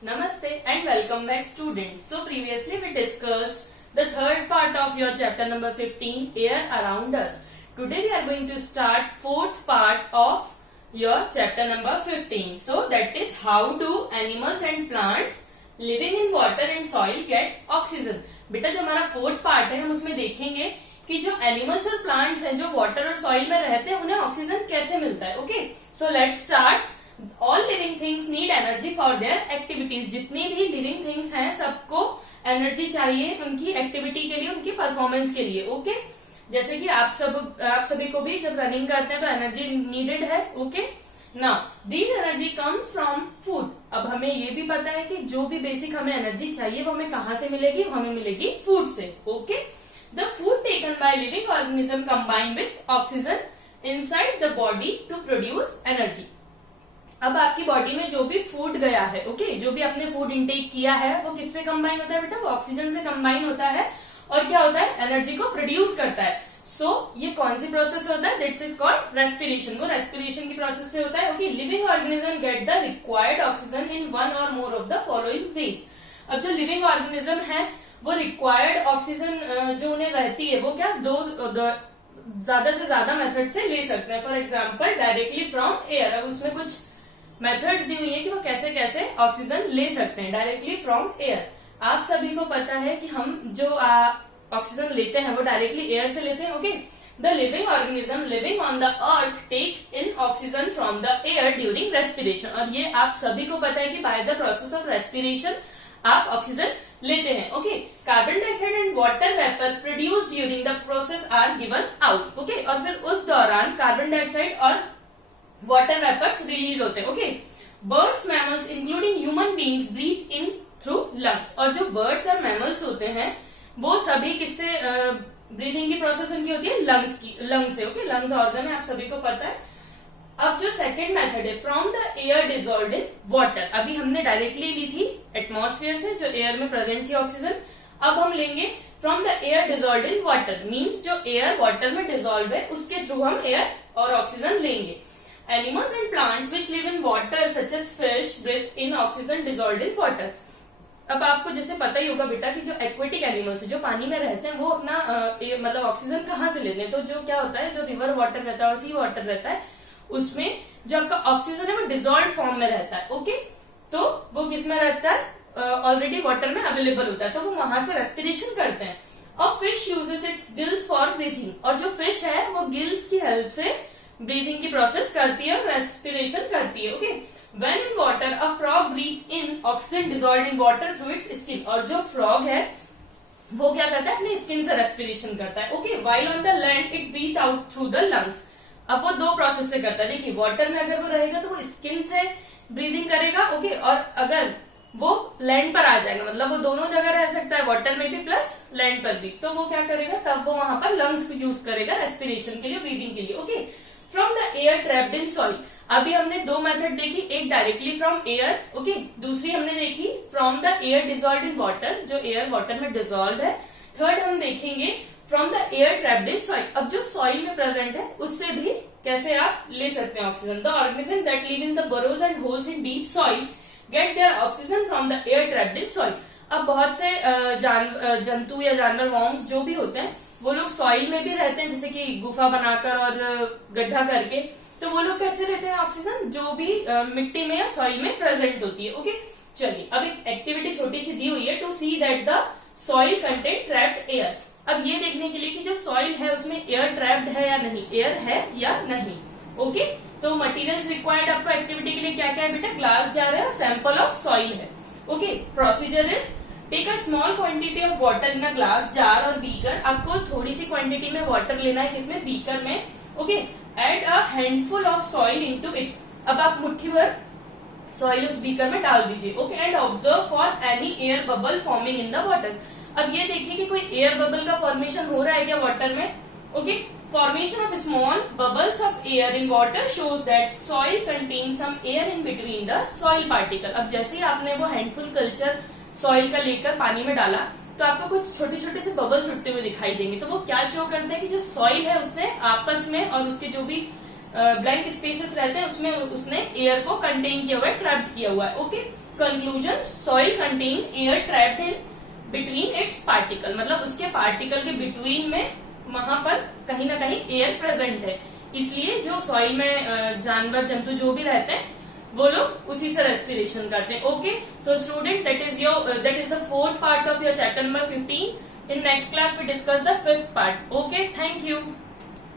Namaste and welcome back students. So previously we discussed the third part of your chapter number 15, Air Around Us. Today we are going to start fourth part of your chapter number 15. So that is how do animals and plants living in water and soil get oxygen. बेटा जो हमारा fourth part है हम उसमें देखेंगे कि जो animals और प्लांट्स हैं जो वाटर और सॉइल में रहते हैं उन्हें ऑक्सीजन कैसे मिलता है. Okay, so let's start. All living things need energy for their activities. जितनी भी लिविंग थिंग्स हैं सबको एनर्जी चाहिए उनकी एक्टिविटी के लिए, उनकी परफॉर्मेंस के लिए. ओके, जैसे कि आप सभी को भी जब रनिंग करते हैं तो एनर्जी नीडेड है. Okay, now this energy comes from food. अब हमें ये भी पता है कि जो भी बेसिक हमें एनर्जी चाहिए वो हमें कहाँ से मिलेगी, वो हमें मिलेगी फूड से. Okay, the food taken by living organism combine with oxygen inside the body to produce energy. अब आपकी बॉडी में जो भी फूड गया है, ओके, जो भी आपने फूड इंटेक किया है वो किससे कंबाइन होता है बेटा, वो ऑक्सीजन से कंबाइन होता है और क्या होता है, एनर्जी को प्रोड्यूस करता है. सो ये कौन सी प्रोसेस होता है, दैट्स इज कॉल्ड रेस्पिरेशन. वो रेस्पिरेशन की प्रोसेस से होता है. Okay, living organism get the required oxygen in one or more of the following ways. अब जो लिविंग ऑर्गेनिज्म है वो रिक्वायर्ड ऑक्सीजन जो उन्हें रहती है वो क्या दो ज्यादा से ज्यादा मेथड से ले सकते हैं. For example directly from air. अब उसमें कुछ मेथड्स दी हुई है कि वो कैसे कैसे ऑक्सीजन ले सकते हैं डायरेक्टली फ्रॉम एयर. आप सभी को पता है कि हम जो ऑक्सीजन लेते हैं वो डायरेक्टली एयर से लेते हैं. Okay, the living organism living on the earth take in oxygen from the air during respiration. और ये आप सभी को पता है कि by the process of respiration आप ऑक्सीजन लेते हैं. Okay, carbon dioxide and water vapour produce during the process are given out. Okay, और फिर उस दौरान कार्बन डाइऑक्साइड और वाटर वेपर्स रिलीज होते हैं. Okay, birds mammals including human beings breathe in through lungs. और जो बर्ड्स और मैमल्स होते हैं वो सभी किससे ब्रीदिंग की प्रोसेस उनकी होती है, लंग्स से. ओके, लंग्स ऑर्गन है, आप सभी को पता है. अब जो सेकेंड मेथड है from the air dissolved in water. अभी हमने डायरेक्टली ली थी एटमॉस्फेयर से जो एयर में प्रेजेंट थी ऑक्सीजन. अब हम लेंगे from the air dissolved in water, means जो एयर वाटर में डिजोल्व है उसके थ्रू हम एयर और ऑक्सीजन लेंगे. Animals and plants which live in water such as fish breathe in oxygen dissolved in water. अब आपको जैसे पता ही होगा बेटा कि जो एक्वेटिक एनिमल्स है जो पानी में रहते हैं वो अपना मतलब ऑक्सीजन कहाँ से लेते हैं. तो जो क्या होता है, जो रिवर वाटर रहता है और सी वाटर रहता है उसमें जो आपका ऑक्सीजन है वो डिजोल्व फॉर्म में रहता है. ओके, तो वो किस में रहता है, ऑलरेडी वाटर में अवेलेबल होता है, तो वो वहां से रेस्पिरेशन करते हैं. और fish uses it's gills for breathing. और जो फिश है वो गिल्स की हेल्प से ब्रीथिंग की प्रोसेस करती है और रेस्पिरेशन करती है. Okay, when in water a frog breathe in oxygen dissolved in water through its skin. और जो फ्रॉग है वो क्या करता है, अपनी स्किन से रेस्पिरेशन करता है. Okay, while on the land it breathe out through the lungs. अब वो दो प्रोसेस से करता है. देखिए, वाटर में अगर वो रहेगा तो वो स्किन से ब्रीदिंग करेगा. ओके, और अगर वो लैंड पर आ जाएगा मतलब वो दोनों जगह रह सकता है, वाटर में भी प्लस लैंड पर भी, तो वो क्या करेगा, तब वो वहां पर लंग्स को यूज करेगा रेस्पिरेशन के लिए, ब्रीदिंग के लिए. Okay, from the air trapped in soil. अभी हमने दो मेथड देखी, एक डायरेक्टली फ्रॉम एयर. ओके, दूसरी हमने देखी from the air dissolved in water, जो एयर वाटर में डिजोल्व है. थर्ड हम देखेंगे from the air trapped in soil. अब जो सॉइल में प्रेजेंट है उससे भी कैसे आप ले सकते हैं oxygen. The organism that live in the burrows and holes in deep soil get their oxygen from the air trapped in soil. अब बहुत से जंतु या जानवर वॉर्म्स जो भी होते हैं वो लोग सॉइल में भी रहते हैं, जैसे कि गुफा बनाकर और गड्ढा करके. तो वो लोग कैसे लेते हैं ऑक्सीजन, जो भी मिट्टी में या सॉइल में प्रेजेंट होती है. ओके, चलिए अब एक एक्टिविटी छोटी सी दी हुई है to see that the soil contain trapped air. अब ये देखने के लिए कि जो सॉइल है उसमें एयर ट्रैप्ड है या नहीं, एयर है या नहीं. ओके, तो मटेरियल्स रिक्वायर्ड आपको एक्टिविटी के लिए क्या क्या है बेटा, ग्लास जार है, सैंपल ऑफ सॉइल है. Okay, procedure is take a small quantity of water in a glass jar और बीकर. आपको थोड़ी सी क्वांटिटी में वाटर लेना है, किसमें, बीकर में. Okay, add a handful of soil into it. अब आप मुट्ठी भर सॉइल उस बीकर में डाल दीजिए. Okay, and observe for any air bubble forming in the water. अब ये देखिए कि कोई एयर बबल का फॉर्मेशन हो रहा है क्या वाटर में. Okay, formation of small bubbles of air in water shows that soil contain some air in between the soil particle. अब जैसे ही आपने वो हैंडफुल कल्चर सॉइल का लेकर पानी में डाला तो आपको कुछ छोटे छोटे से बबल्स उठते हुए दिखाई देंगे. तो वो क्या शो करते हैं कि जो सॉइल है उसने आपस में और उसके जो भी ब्लैंक स्पेसेस रहते हैं उसमें उसने एयर को कंटेन किया हुआ है, ट्रैप्ड किया हुआ है. Okay, conclusion, soil contain air trapped in between its particle, मतलब उसके पार्टिकल के बिटवीन में वहां पर कहीं ना कहीं एयर प्रेजेंट है, इसलिए जो सॉइल में जानवर जंतु जो भी रहते हैं वो लोग उसी से रेस्पिरेशन करते हैं. Okay, so student, that is the fourth part of your chapter number 15. In next class we discuss the fifth part. Okay, thank you.